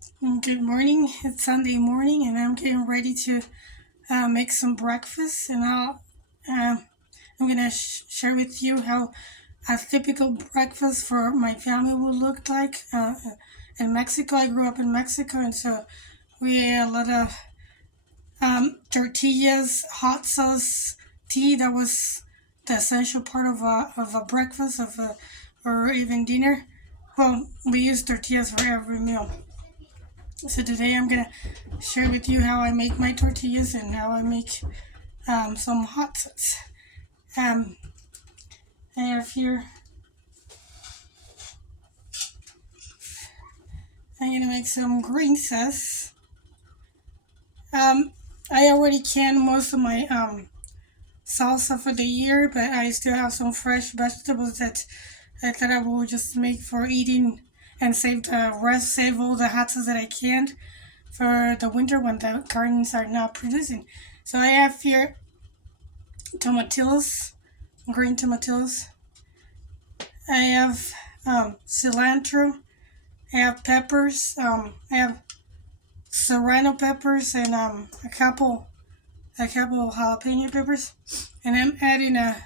Good morning. It's Sunday morning, and I'm getting ready to make some breakfast. And I'm gonna share with you how a typical breakfast for my family will look like. In Mexico, I grew up in Mexico, and so we ate a lot of tortillas, hot sauce, tea. That was the essential part of a breakfast or even dinner. Well, we use tortillas for every meal. So today I'm gonna share with you how I make my tortillas and how I make some hot sauce. Um, I have here. I'm gonna make some green sauce. Um, I already canned most of my salsa for the year, but I still have some fresh vegetables that I thought I will just make for eating and save the rest, save all the hot sauce that I canned for the winter when the gardens are not producing. So I have here tomatillos, green tomatillos. I have cilantro. I have peppers. I have serrano peppers and a couple jalapeno peppers, and I'm adding a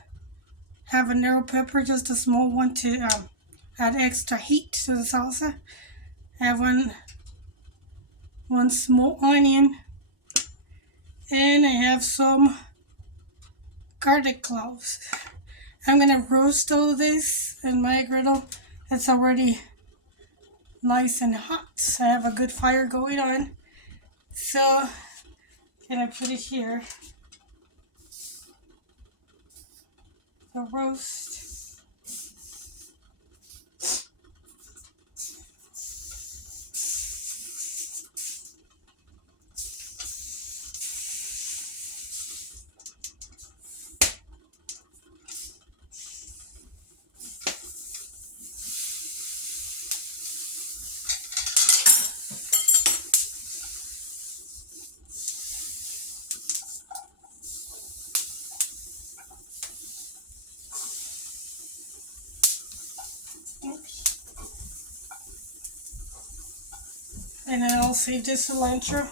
habanero pepper, just a small one to add extra heat to the salsa. I have one small onion, and I have some garlic cloves. I'm gonna roast all this in my griddle. It's already nice and hot. So I have a good fire going on. So can I put it here? The roast. Oops. And then I'll save the cilantro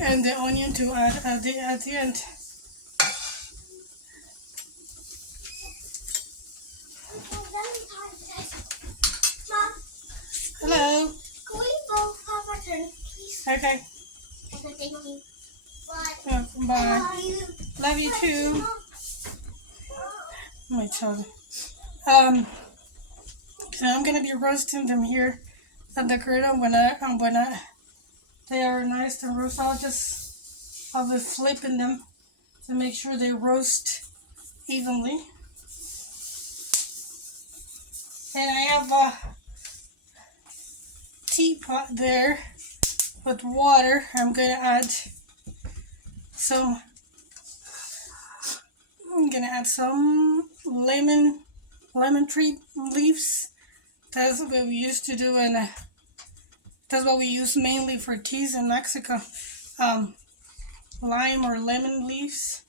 and the onion to add at the end. Mom, Hello. can we both have our turn, please? Okay. Okay, thank you. Bye. I Bye. love you. Love you too. Mom. My child. Um. So I'm gonna be roasting them here at the griddle when they are nice and roast. I'll be flipping them to make sure they roast evenly. And I have a teapot there with water. I'm gonna add some. I'm gonna add some lemon tree leaves. That's what we used to do, and that's what we use mainly for teas in Mexico. Um, Lime or lemon leaves.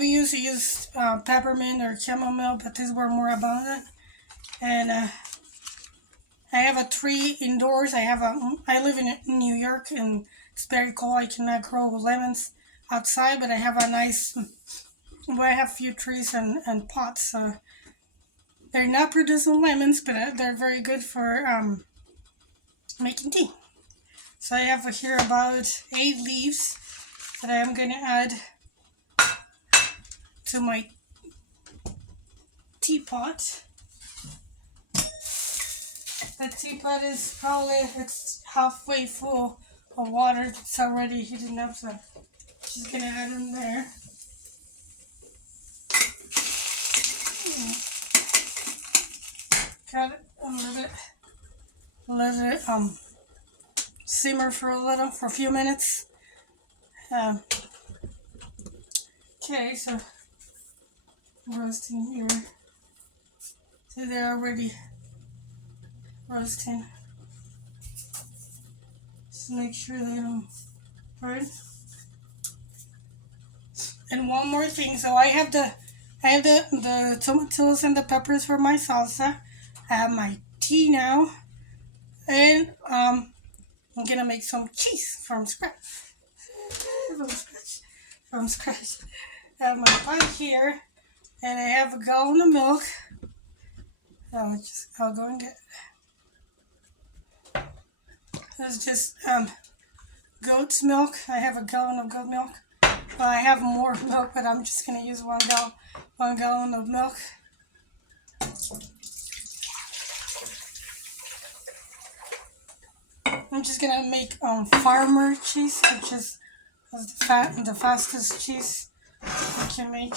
We used to use peppermint or chamomile, but these were more abundant. And I have a tree indoors. I live in New York, and it's very cold. I cannot grow lemons outside, but I have a nice. Well, I have a few trees and pots. So they're not producing lemons, but they're very good for making tea. So I have here about 8 leaves that I'm gonna add to my teapot. The teapot is it's halfway full of water. It's already heating up, so just gonna add in there. Got it. Let it simmer for a few minutes. Um, okay, so roasting here. So they're already roasting. Just make sure they don't burn. And one more thing. So I have the tomatoes and the peppers for my salsa. I have my tea now, and I'm gonna make some cheese from scratch. From scratch. I have my pot here, and I have a gallon of milk. I'll go and get. It's just goat's milk. I have a gallon of goat milk. Well, I have more milk, but I'm just gonna use 1 gallon of milk. I'm just gonna make farmer cheese, which is the fastest cheese you can make.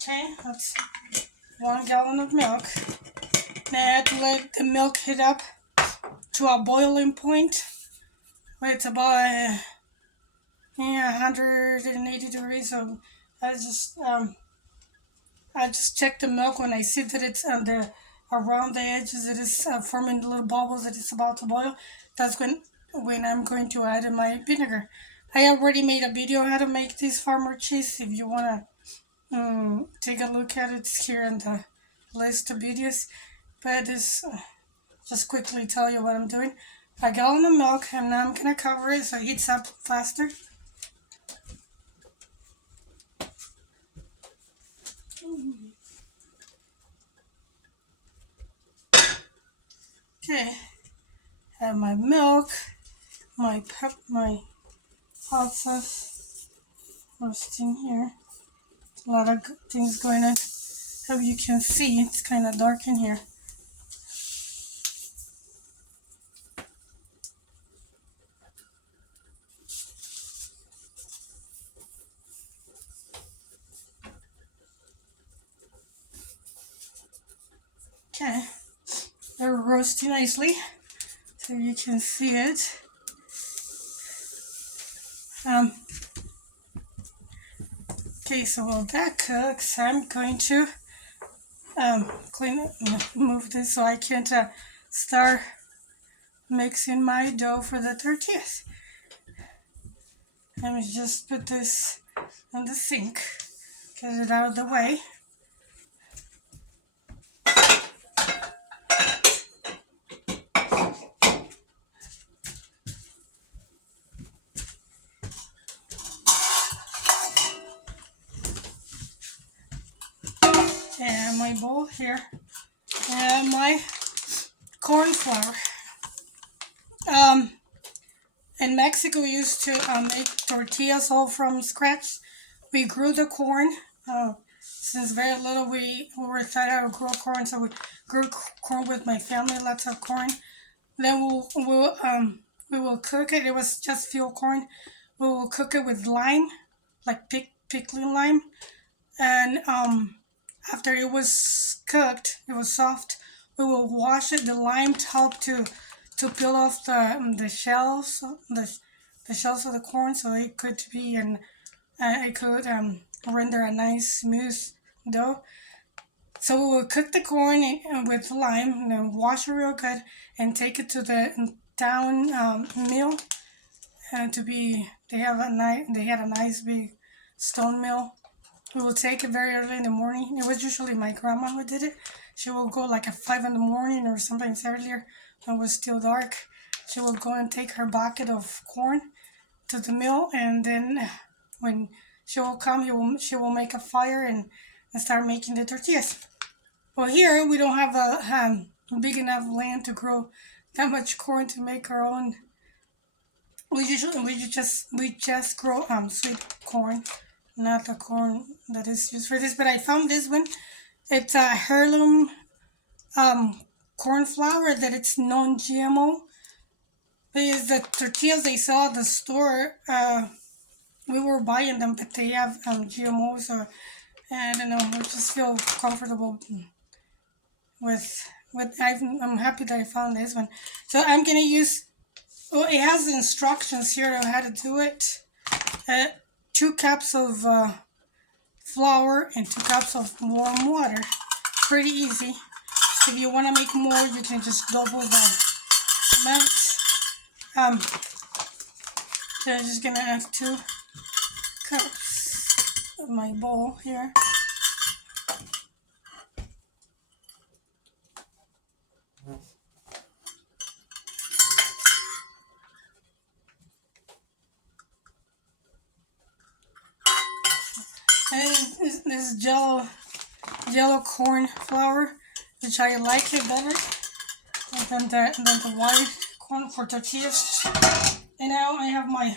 Okay, that's 1 gallon of milk. Now I have to let the milk heat up to a boiling point. It's about 180 degrees. So I just check the milk when I see that it's around the edges. It is forming little bubbles. That it's about to boil. That's when I'm going to add my vinegar. I already made a video on how to make this farmer cheese. If you wanna take a look at it, it's here in the list of videos. But this just quickly tell you what I'm doing. 1 gallon of milk, and now I'm gonna cover it so it heats up faster. Okay, have my milk, my hot sauce roasting here. A lot of good things going on. Hope you can see, it's kind of dark in here. Okay, they're roasting nicely, so you can see it. Okay, so while that cooks, I'm going to move this so I can start mixing my dough for the tortillas. Let me just put this on the sink, get it out of the way. And my bowl here, and my corn flour. In Mexico, we used to make tortillas all from scratch. We grew the corn. Since very little, we were taught how to grow corn, so we grew corn with my family, lots of corn. Then we will cook it. It was just field corn. We will cook it with lime, like pickling lime, and after it was cooked, it was soft. We will wash it. The lime help to peel off the shells, the shells of the corn, so it could be it could render a nice smooth dough. So we will cook the corn with lime, and then wash it real good, and take it to the town mill. They had a nice big stone mill. We will take it very early in the morning. It was usually my grandma who did it. She will go like at 5 in the morning or sometimes earlier when it was still dark. She will go and take her bucket of corn to the mill, and then when she will come, she will make a fire and start making the tortillas. Well, here we don't have a big enough land to grow that much corn to make our own. We just grow sweet corn, not the corn that is used for this. But I found this one. It's a heirloom corn flour that it's non-GMO. Because the tortillas they sell at the store, we were buying them, but they have GMOs. I don't know. I just feel comfortable with. I'm happy that I found this one. So I'm gonna use. Well, it has instructions here on how to do it. 2 cups of flour and 2 cups of warm water. Pretty easy. If you want to make more, you can just double the amount. So I'm just gonna have 2 cups. my bowl here. And this yellow corn flour, which I like it better than the white corn for tortillas. And now I have my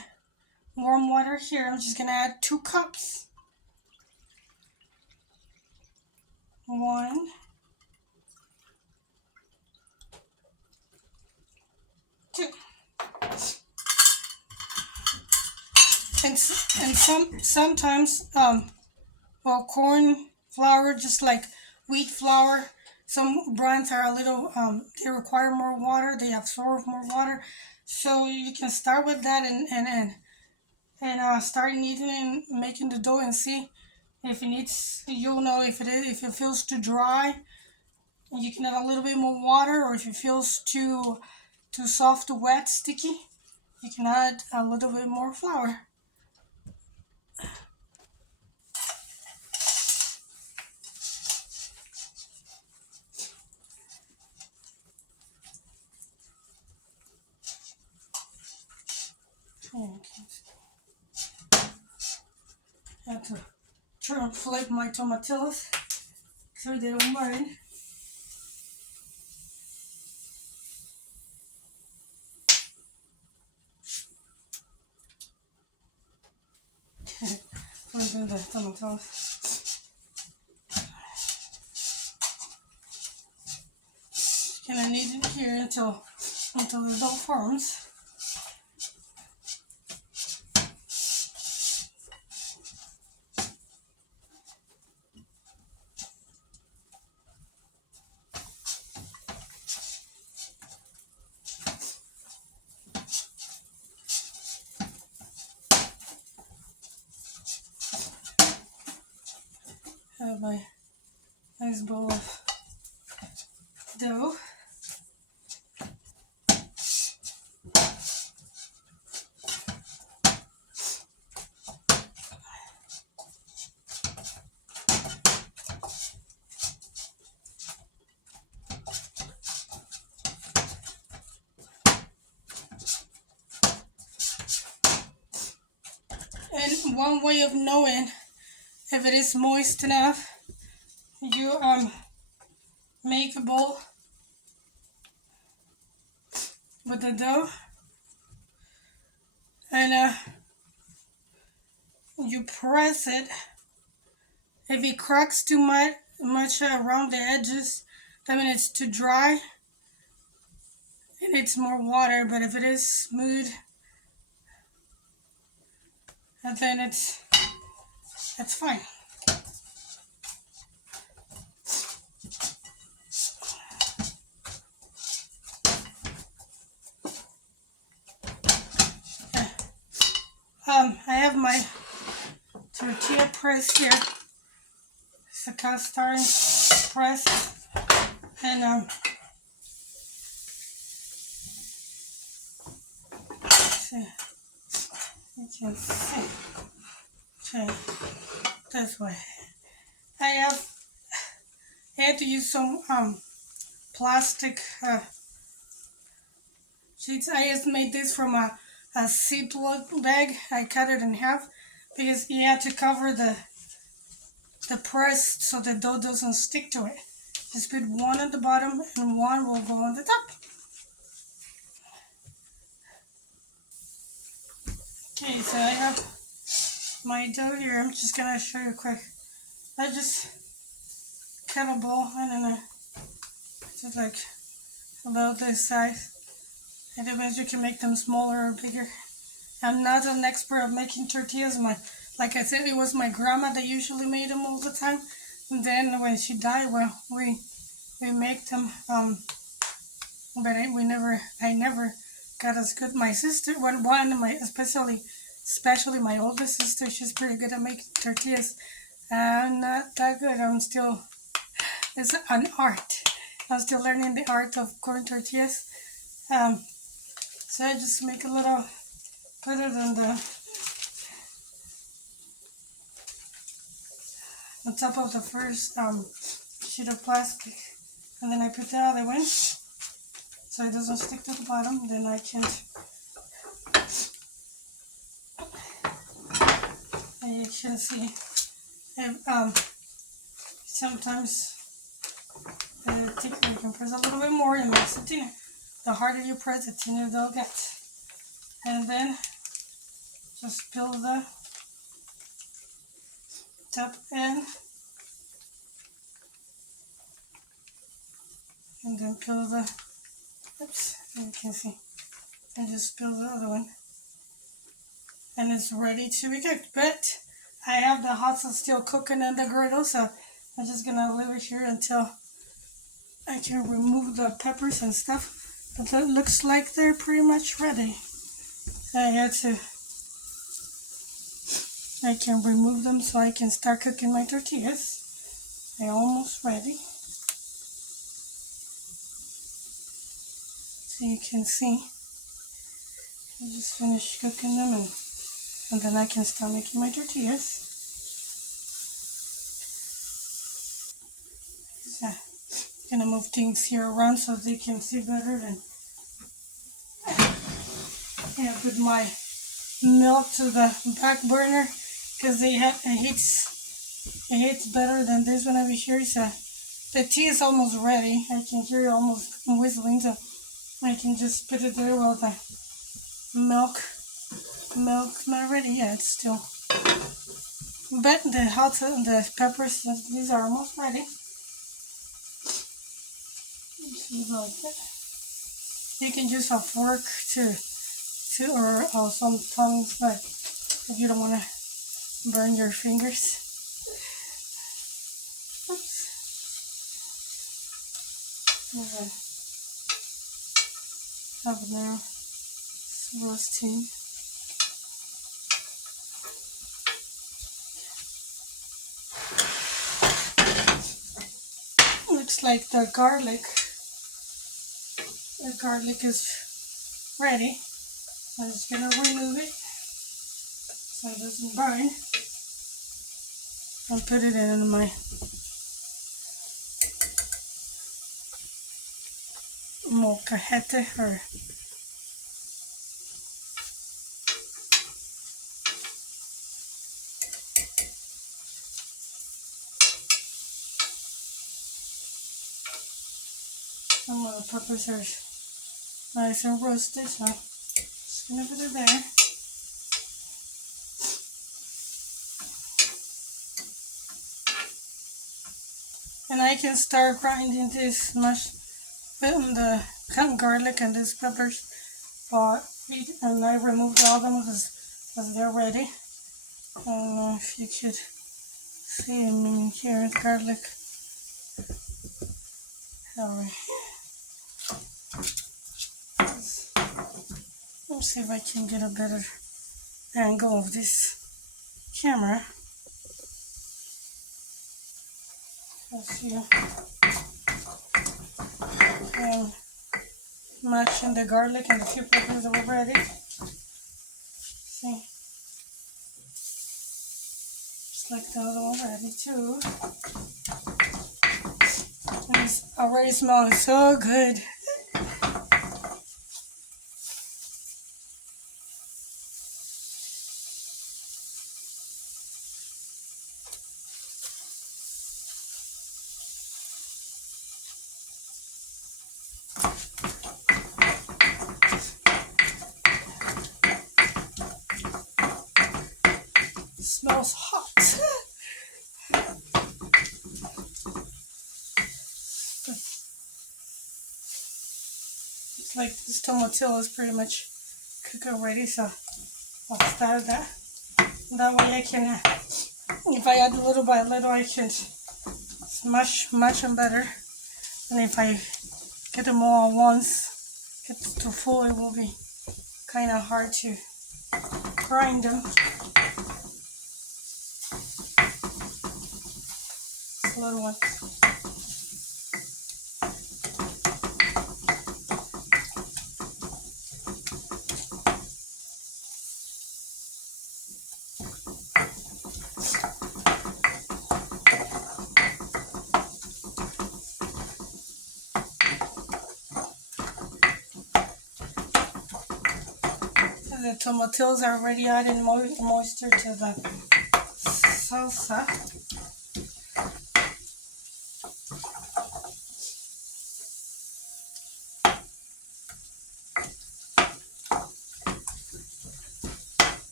warm water here. I'm just gonna add 2 cups. 1, 2. And sometimes well, corn flour, just like wheat flour, some brands are a little they require more water, they absorb more water, so you can start with that and start kneading and making the dough and see if it needs, you'll know if it feels too dry, you can add a little bit more water, or if it feels too soft, too wet, sticky, you can add a little bit more flour. Okay. I have to try and flip my tomatillos so they don't burn. Flipping the tomatoes. Gonna knead it here until the dough forms. I have my nice bowl of dough. And one way of knowing if it is moist enough, you make a bowl with the dough and you press it. If it cracks too much around the edges, that means it's too dry and it's more water. But if it is smooth, then it's fine. I have my tortilla press here. It's a cast iron press, and see, you can see. Okay, this way. I had to use some plastic sheets. I just made this from a Ziploc bag. I cut it in half because you have to cover the press so the dough doesn't stick to it. Just put one at the bottom and one will go on the top. Okay, so I have my dough here. I'm just gonna show you quick. I just cut a bowl and then I just like about this size. And then you can make them smaller or bigger. I'm not an expert of making tortillas. Like I said, it was my grandma that usually made them all the time. And then when she died, well, we make them. But I never got as good. My sister, especially my oldest sister, she's pretty good at making tortillas. I'm not that good. It's an art. I'm still learning the art of corn tortillas. So I just make a little, put it in on top of the first sheet of plastic, and then I put the other one so it doesn't stick to the bottom. Then I can, and you can see, sometimes you can press a little bit more and makes it thinner. The harder you press, the thinner they'll get. And then just peel the top end, and then peel the, oops, you can see, and just peel the other one. And it's ready to be cooked. But I have the hot sauce still cooking in the griddle, so I'm just gonna leave it here until I can remove the peppers and stuff. But it looks like they're pretty much ready. I can remove them so I can start cooking my tortillas. They're almost ready. So you can see, I just finished cooking them, and then I can start making my tortillas. So I'm gonna move things here around so they can see better. And yeah, put my milk to the back burner because it heats better than this one over here. So the tea is almost ready. I can hear it almost whistling, so I can just put it there while the milk's not ready yet still. But the peppers, these are almost ready. You can use a fork or some tongs, but if you don't want to burn your fingers. Oops. Habanero roasting. Looks like the garlic is ready. I'm just gonna remove it so it doesn't burn, and put it in my molcajete, or some of the peppers are nice and roasted, so just gonna put it there. And I can start grinding this the garlic and these peppers, and I removed all of them because they're ready. I don't know if you could see them in here, garlic. Alright. Let's see if I can get a better angle of this camera. Let's see. And matching the garlic and the few peppers that were ready. See? Just like the other one ready too. And it's already smelling so good. It smells hot. It's like this tomatillo is pretty much cooked already, so I'll start that. That way I can, if I add little by little, I can mash them better. And if I get them all at once, get too full, it will be kind of hard to grind them. Little ones. The tomatillos are already adding moisture to the salsa.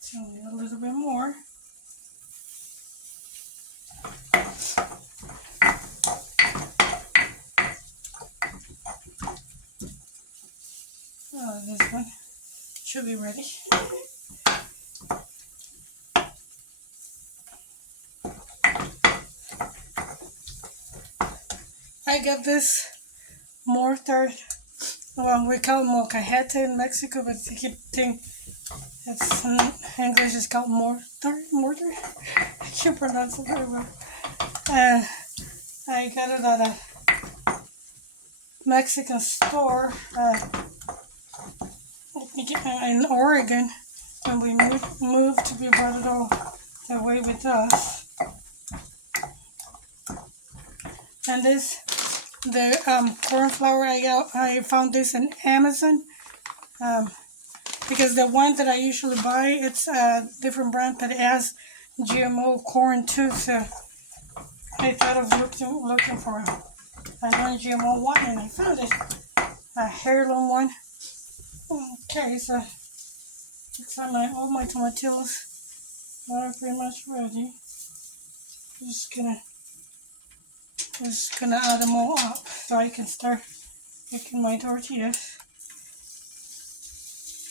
So a little bit more. Oh, this one should be ready. I got this mortar. Well, we call it molcajete in Mexico, but you keep think it's in English. It's called mortar. Mortar. I can't pronounce it very well. I got it at a Mexican store in Oregon when we moved to be brought it all the way with us. And this, the corn flour, I found this in Amazon. Because the one that I usually buy, it's a different brand, but it has GMO corn too. So I thought of looking for a non-GMO one, and I found it, a heirloom one. Okay, so looks like all my tomatillos are pretty much ready. Just gonna add them all up so I can start making my tortillas.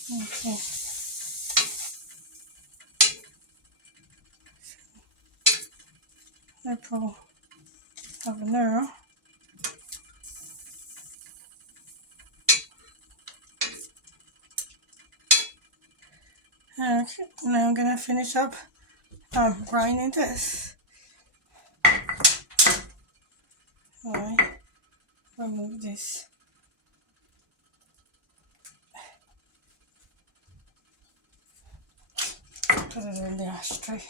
Okay. I put habanero. Okay, now I'm gonna finish up grinding this. Alright, remove this. Put it in the ashtray.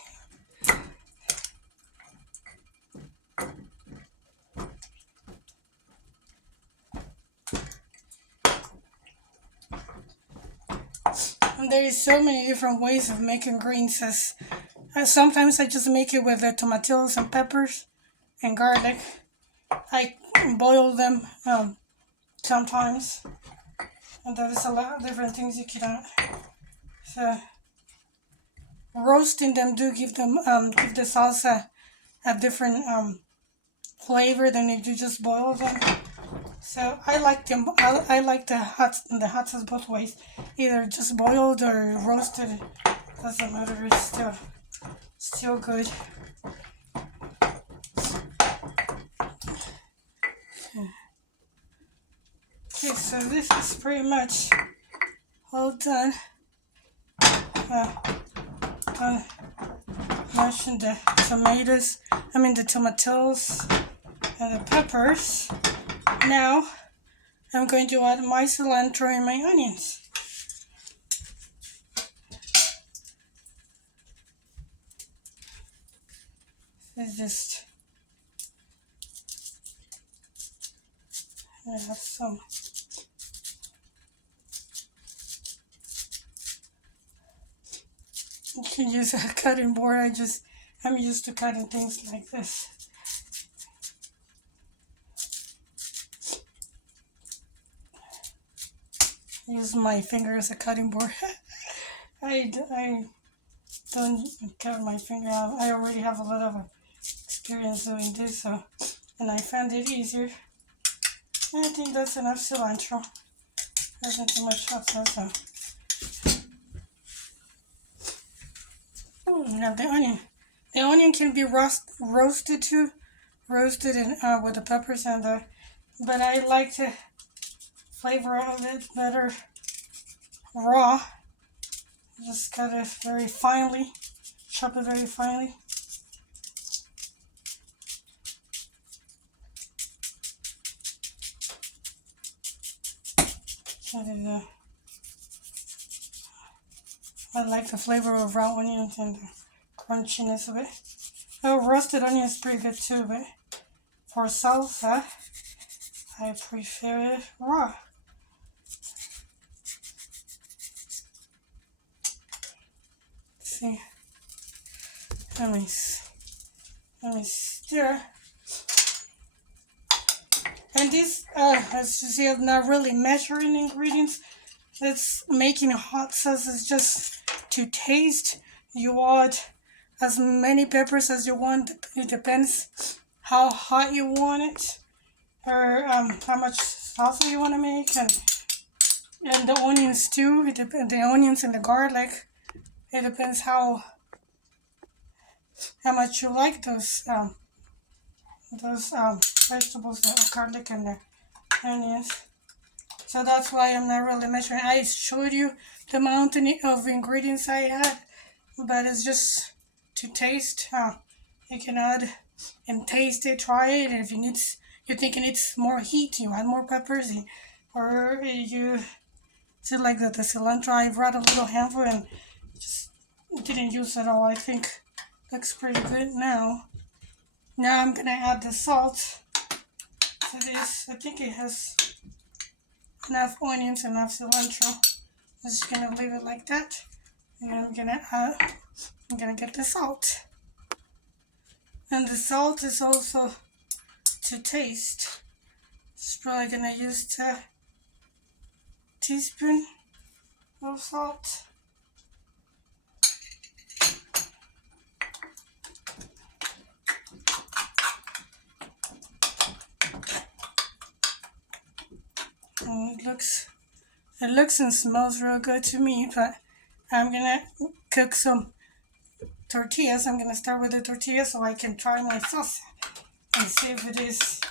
And there is so many different ways of making greens. As sometimes I just make it with the tomatoes and peppers and garlic. I boil them sometimes, and there is a lot of different things you can add. So roasting them do give the salsa a different flavor than if you just boil them. So I like them. I like the hot sauce both ways, either just boiled or roasted. Doesn't matter. It's still good. Okay, so this is pretty much all done. Done mashing the tomatoes. The tomatoes and the peppers. Now I'm going to add my cilantro and my onions. It's just, I have some. You can use a cutting board. I'm used to cutting things like this. Use my finger as a cutting board. I don't cut my finger out. I already have a lot of experience doing this, and I found it easier. And I think that's enough cilantro. There's not too much hot sauce. Now the onion. The onion can be roasted too, roasted with the peppers but I like to flavor of it better raw. Just cut it very finely, chop it very finely. Cut it I like the flavor of raw onions and the crunchiness of it. Oh, roasted onion is pretty good too, but for salsa, I prefer it raw. Let's see. Let me stir. And this, as you see, I'm not really measuring ingredients. It's making a hot sauce is just to taste. You add as many peppers as you want. It depends how hot you want it, or how much salsa you want to make, and the onions too. It depends. The onions and the garlic. It depends how much you like those vegetables, the garlic and the onions. So that's why I'm not really measuring. I showed you the amount of ingredients I had, but it's just to taste. You can add and taste it, try it, and if you think it needs more heat, you add more peppers, or you see like the cilantro. I brought a little handful and just didn't use it all. I think looks pretty good now. Now I'm gonna add the salt to this. I think it has enough onions, enough cilantro. I'm just gonna leave it like that, and I'm gonna get the salt. And the salt is also to taste. Just probably gonna use a teaspoon of salt. And it looks and smells real good to me, but I'm gonna cook some tortillas. I'm gonna start with the tortillas so I can try my sauce and see if it is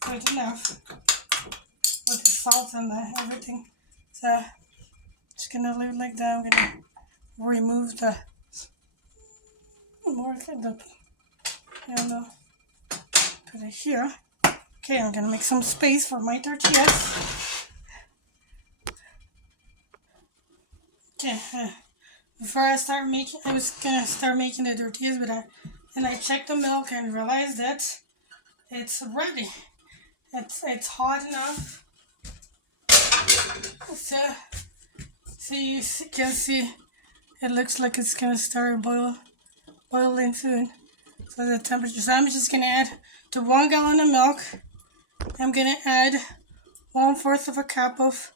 good enough with the salt and everything. So just gonna leave it like that. I'm gonna remove the put it here. Okay, I'm gonna make some space for my tortillas. Okay, before I was gonna start making the tortillas, but I checked the milk and realized that it's ready. It's hot enough. So you can see it looks like it's gonna start boiling soon. So the temperature. So I'm just gonna add to 1 gallon of milk. I'm gonna add 1/4 of a cup of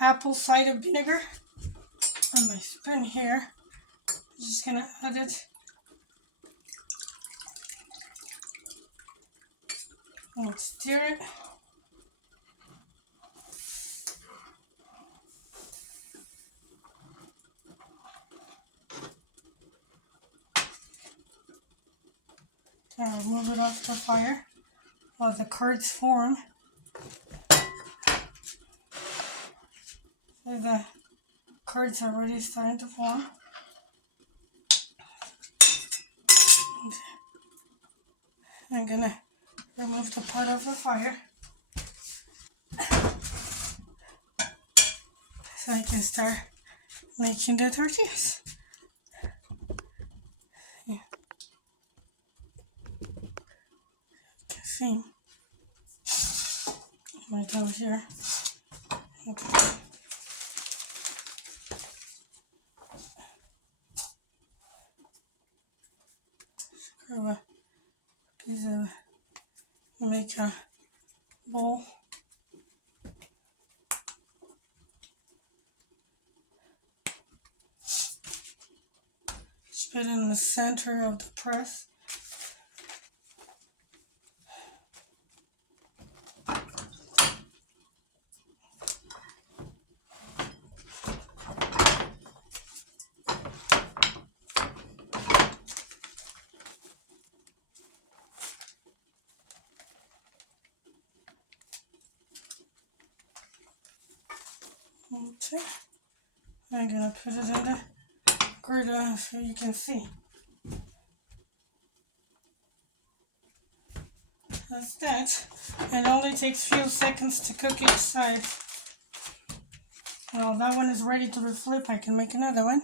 apple cider vinegar on my spoon here. I'm just gonna add it. And stir it. And remove it off the fire while the curds form. So the curds are already starting to form. I'm gonna remove the pot off the fire so I can start making the tortillas. Yeah. You can see my dough here. Okay. Screw a piece of, make a bowl. Just put it in the center of the press. Okay. I'm gonna put it in the griddle so you can see. That's that. It only takes a few seconds to cook each side. Well, that one is ready to be flipped. I can make another one.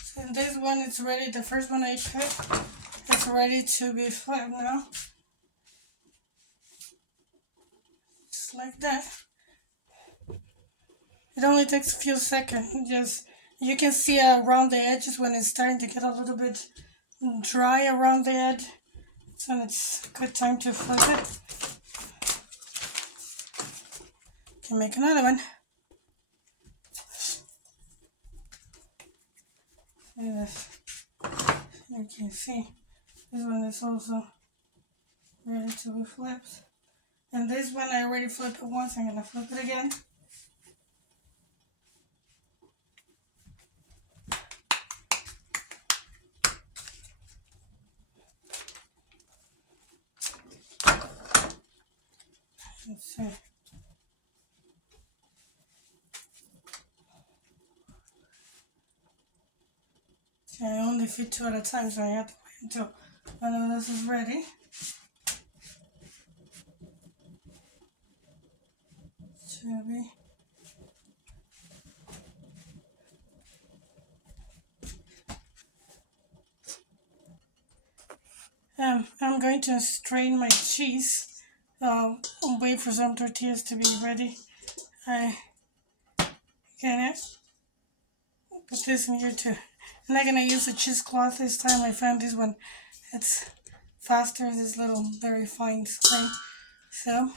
So this one is ready. The first one I cut, it's ready to be flipped now. Just like that. It only takes a few seconds. Just you can see around the edges when it's starting to get a little bit dry around the edge. So it's a good time to flip it. Can make another one. Yes. You can see this one is also ready to be flipped. And this one I already flipped it once. I'm gonna flip it again. Let's see. See, I only fit 2 at a time, so I have to wait until one of this is ready. Should be. I'm going to strain my cheese. Wait for some tortillas to be ready. I can put this in here too. I'm not gonna use a cheesecloth this time. I found this one. It's faster. This little very fine strain. So.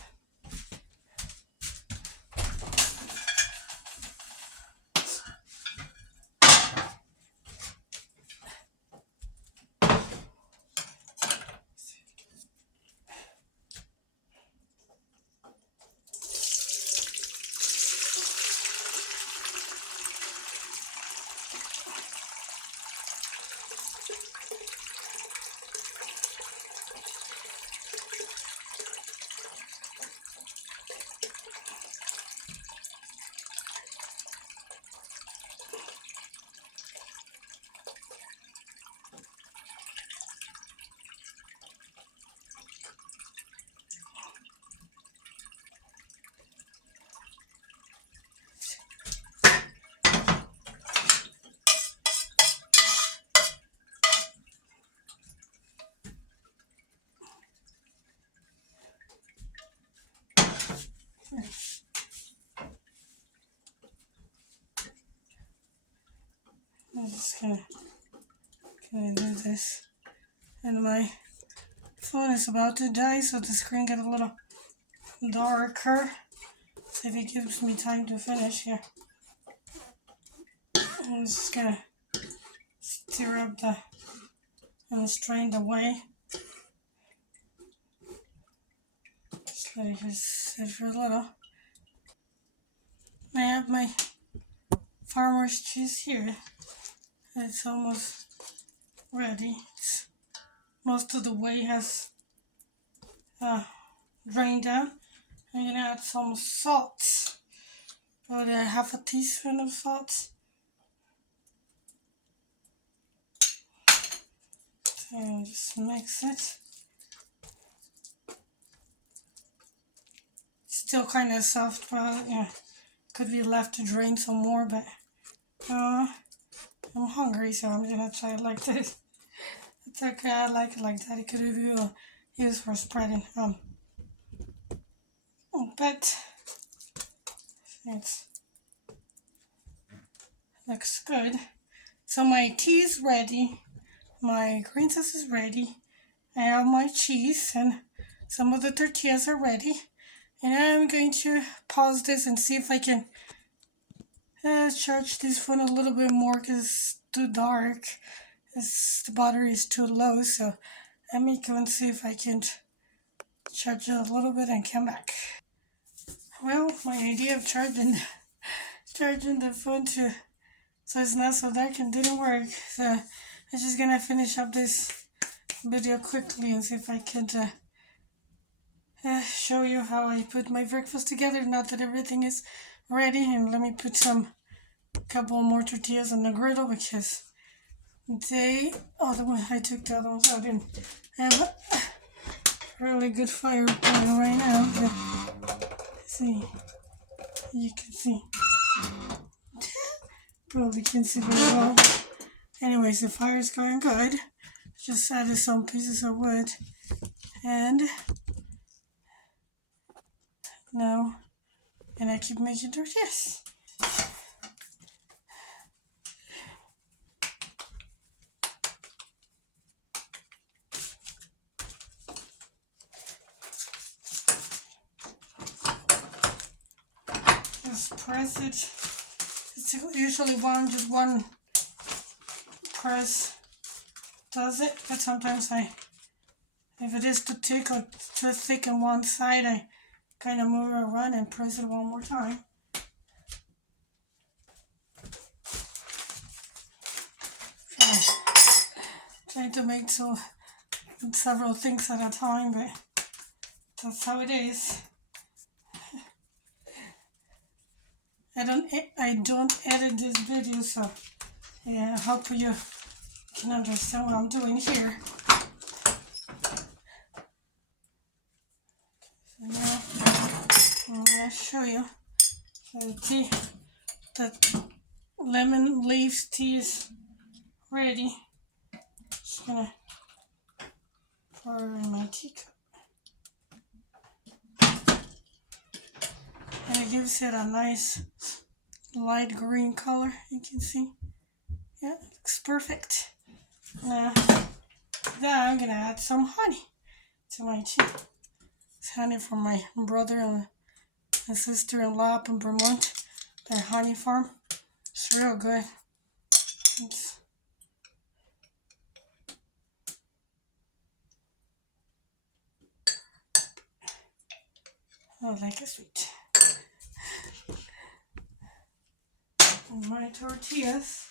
I'm just gonna do this. And my phone is about to die, so the screen got a little darker. See if it gives me time to finish here. I'm just gonna stir up and strain the whey. Just let it just sit for a little. I have my farmer's cheese here. It's almost ready. Most of the whey has drained out. I'm gonna add some salt. About a half a teaspoon of salt. And just mix it. Still kind of soft, but yeah, could be left to drain some more. But I'm hungry, so I'm gonna try it like this. It's okay, I like it like that. It could be used for spreading. But it looks good. So my tea is ready. My green sauce is ready. I have my cheese and some of the tortillas are ready. And I'm going to pause this and see if I can charge this phone a little bit more because it's too dark. The battery is too low. So let me go and see if I can charge it a little bit and come back. Well, my idea of charging the phone to so it's not so dark and didn't work. So I'm just gonna finish up this video quickly and see if I could show you how I put my breakfast together. Not that everything is ready, and let me put couple more tortillas on the griddle because I took the other ones out and I have a really good fire going right now. See, you can see. Probably can see very well. Anyways, the fire is going good. Just added some pieces of wood, and now, and I keep making tortillas. Just press it. It's usually just one press does it, but sometimes if it is too thick or too thick on one side, I kind of move it around and press it one more time. Try to make several things at a time, but that's how it is. I don't edit this video, so yeah, I hope you can understand what I'm doing here. So now I'm gonna show you the tea. The lemon leaves tea is ready. Just gonna pour it in my teacup. And it gives it a nice light green color, you can see. Yeah, it looks perfect. Now, I'm gonna add some honey to my tea. It's honey from my brother and sister-in-law up in Vermont, their honey farm. It's real good. I like it sweet. And my tortillas.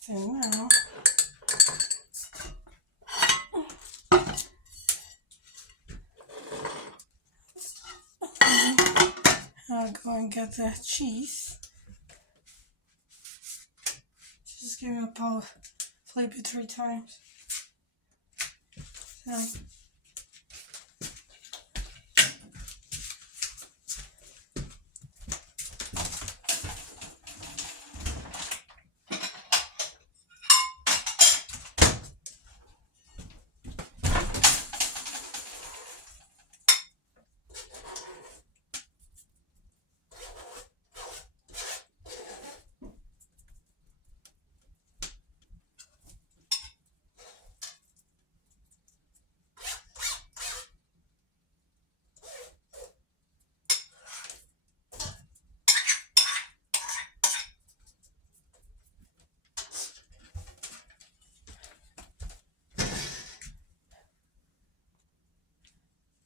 So now I'll go and get the cheese. Just give it a power, flip it 3 times. So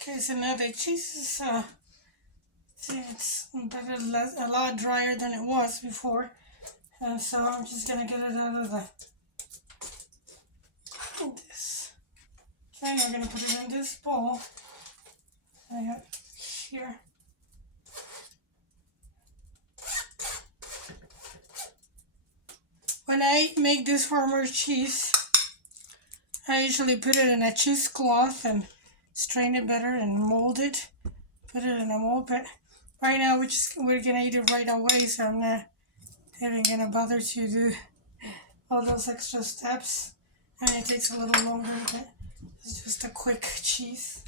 okay, so now the cheese is it's a lot drier than it was before, and so I'm just gonna get it out of this. Okay, I'm gonna put it in this bowl I have here. When I make this farmer's cheese, I usually put it in a cheesecloth and strain it better and mold it. Put it in a mold, but right now we're gonna eat it right away, so I'm not even gonna bother to do all those extra steps. And it takes a little longer, but it's just a quick cheese.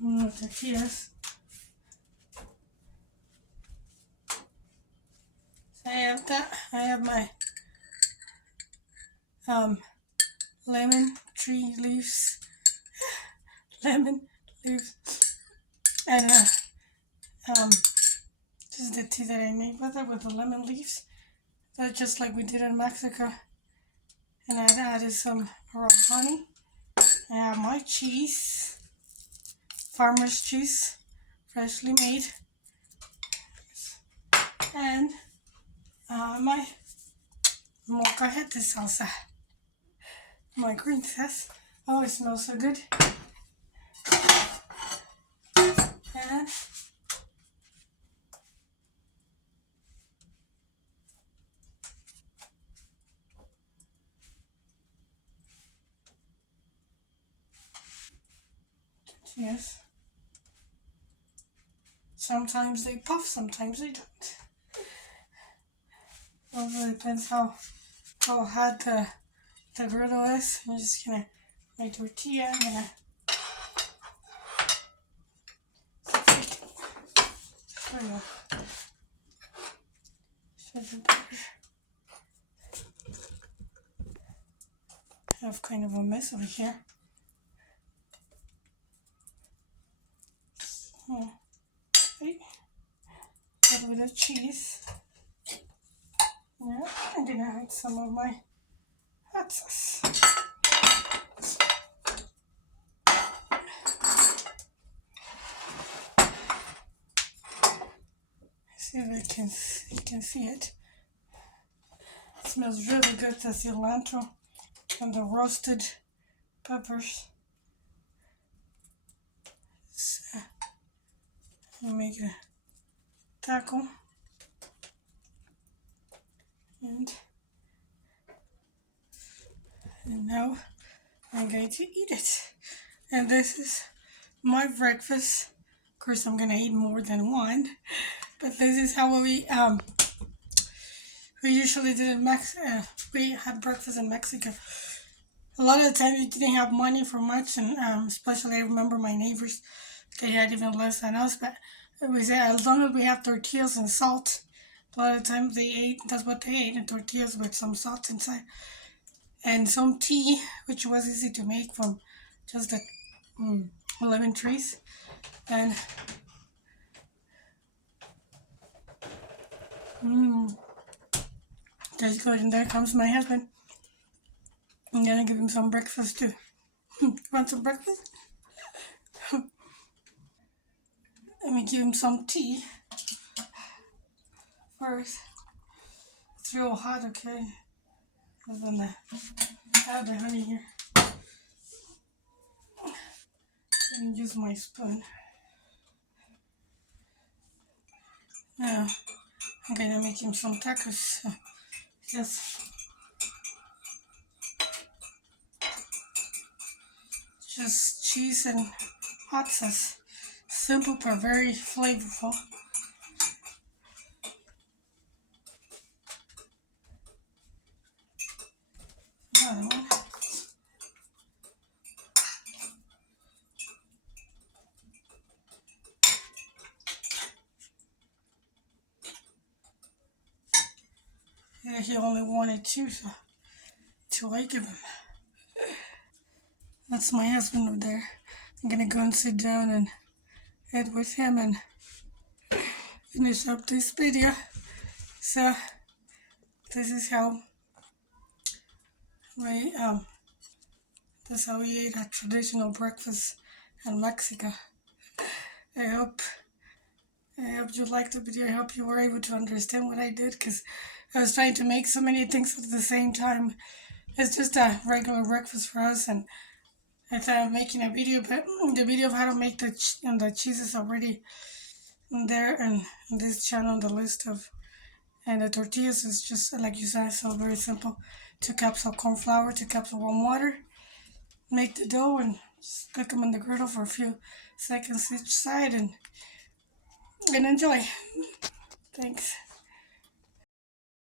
Tortillas. So I have that. I have my lemon tree leaves, lemon leaves, and this is the tea that I made with it with the lemon leaves. That's just like we did in Mexico. And I added some raw honey. I have my cheese. farmer's cheese, freshly made, and my molcajete salsa, my green sauce. Oh, it smells so good. And yes, sometimes they puff, sometimes they don't. Also depends how hot the griddle is. I'm just gonna my tortilla. I'm gonna show you. Show you better. I have kind of a mess over here. Okay. Add with the cheese. Yeah, and then I add some of my hot sauce. See if you can see it. It smells really good, the cilantro and the roasted peppers. So, I'll make a taco. And now I'm going to eat it. And this is my breakfast. Of course, I'm gonna eat more than one, but this is how we usually did in Mexico. We had breakfast in Mexico. A lot of the time, we didn't have money for much, and especially I remember my neighbors, they had even less than us. But we said as long as we have tortillas and salt, a lot of the time they ate. That's what they ate, and tortillas with some salt inside, and some tea, which was easy to make from just the lemon trees, and that's good. And there comes my husband. I'm gonna give him some breakfast too. Want some breakfast? Let me give him some tea first. It's real hot, okay? And then I have the honey here. Let me use my spoon. Now, I'm gonna make him some tacos. Just cheese and hot sauce. Simple but very flavorful. Another one. Yeah, he only wanted two, so I give him. That's my husband over there. I'm gonna go and sit down and eat with him and finish up this video. So this is how we that's how we ate a traditional breakfast in Mexico. I hope you liked the video. I hope you were able to understand what I did, because I was trying to make so many things at the same time. It's just a regular breakfast for us, and I thought of making a video, but the video of how to make the cheese is already there and in this channel, the list of, and the tortillas is just like you said, so very simple. 2 cups of corn flour, 2 cups of warm water. Make the dough and just cook them in the griddle for a few seconds each side, and enjoy. Thanks.